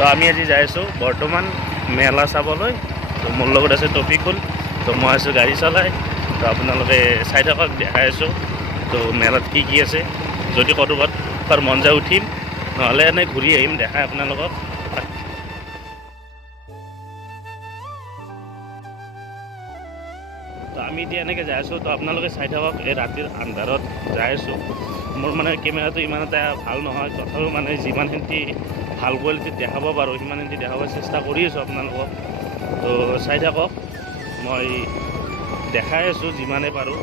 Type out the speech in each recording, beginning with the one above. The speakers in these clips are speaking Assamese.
তো আমি আজি যাই আছোঁ বৰ্তমান মেলা চাবলৈ। তো মোৰ লগত আছে টপিকুল। তো মই আছোঁ গাড়ী চলাই। তো আপোনালোকে চাই থাকক, দেখাই আছোঁ তো মেলাত কি কি আছে। যদি ক'ৰবাত মন যায় উঠিম, নহ'লে এনেই ঘূৰি আহিম, দেখাই আপোনালোকক। তো আমি এতিয়া এনেকৈ যাই আছোঁ। তো আপোনালোকে চাই থাকক, এই ৰাতিৰ আন্ধাৰত যাই আছোঁ। মোৰ মানে কেমেৰাটো ইমান এটা ভাল নহয়, তথাপিও মানে যিমানখিনি ভাল কোৱালিটিত দেখাব পাৰোঁ সিমানখিনি দেখাব চেষ্টা কৰি আছোঁ আপোনালোকক। তো চাই থাকক, মই দেখাই আছোঁ যিমানে পাৰোঁ।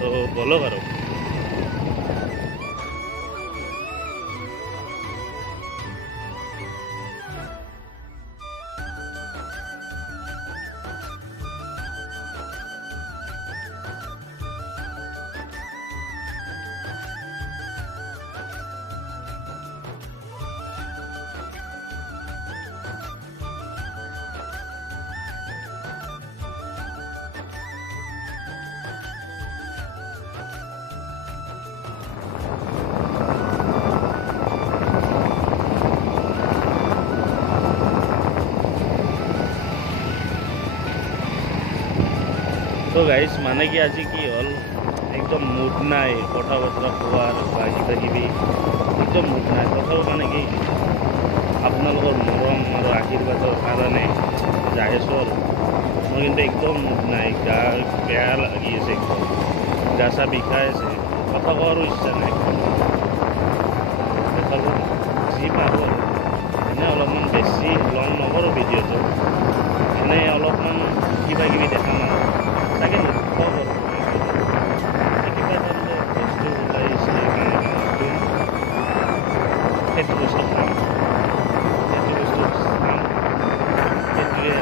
তো বলক আৰু। তো গাইজ মানে কি আজি কি হ'ল, একদম মুড নাই কথা বতৰা কোৱাৰ বা কিবা কিবি, একদম মুড নাই। তথাপিও মানে কি আপোনালোকৰ মৰম আৰু আশীৰ্বাদৰ কাৰণে যাই আছোঁ আৰু। মই কিন্তু একদম মুড নাই, গা বেয়া লাগি আছে, একদম গা চা বিষাই আছে, কথা কোৱাৰো ইচ্ছা নাই। তথাপিও যি পাৰোঁ আৰু এনেই অলপমান বেছি লং নকৰোঁ ভিডিঅ'টো, এনেই অলপমান কিবা কিবি দেখাম আৰু চাগে কওক আৰু কিবা এটা বস্তু ওলাইছে, সেইটো বস্তু খাম, সেইটো বস্তু চাম, সেইটোৱে।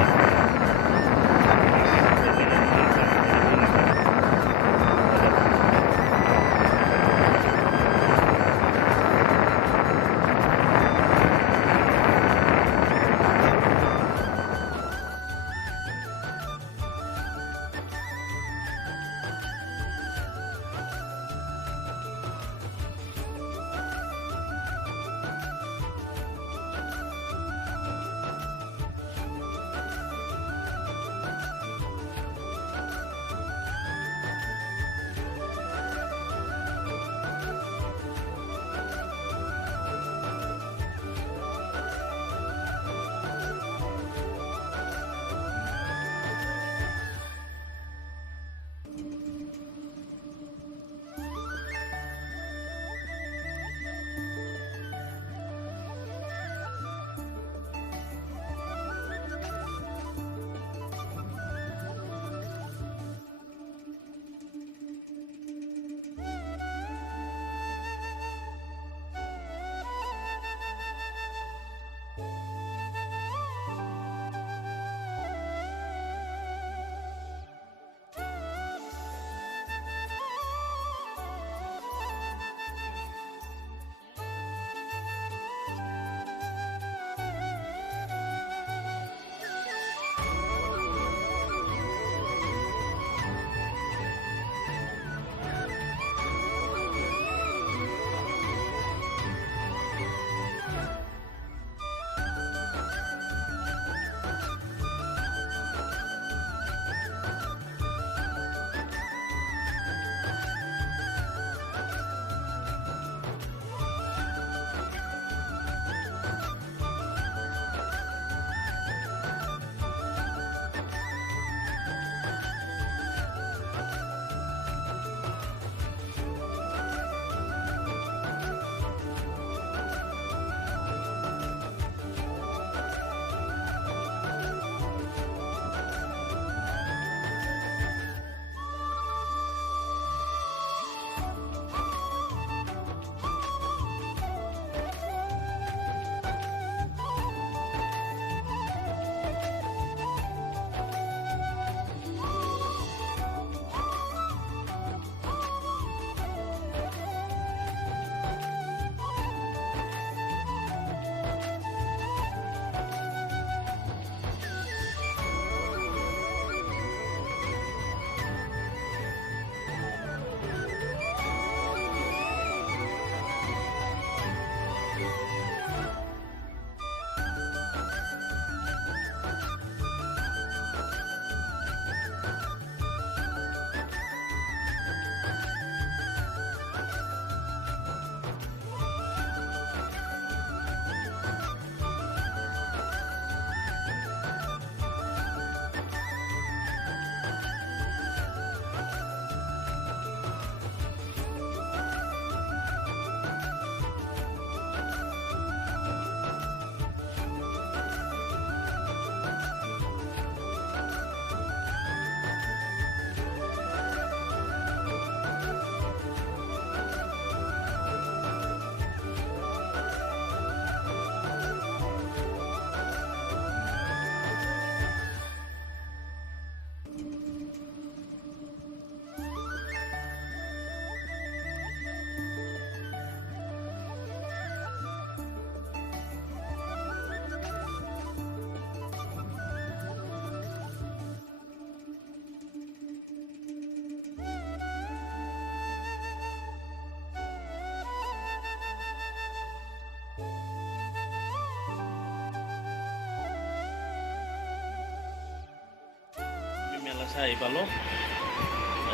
চাই আহি পালোঁ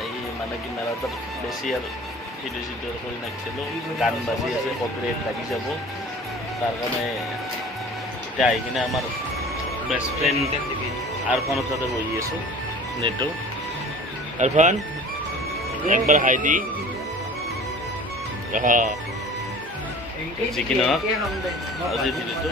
এই মানে কি মেলাটোত বেছি আৰু ভিডিঅ' চিডিঅ' কৰি নাখিছিলোঁ গান বাজি আছে কপিৰাইট লাগি যাব তাৰ কাৰণে এতিয়া আহি কিনে আমাৰ বেষ্ট ফ্ৰেণ্ড আৰফানৰ তাতে বহি আছোঁ নেটো আৰফান একবাৰ হাই দি হ্যাঁ চিকেন আজি ভিডিওটো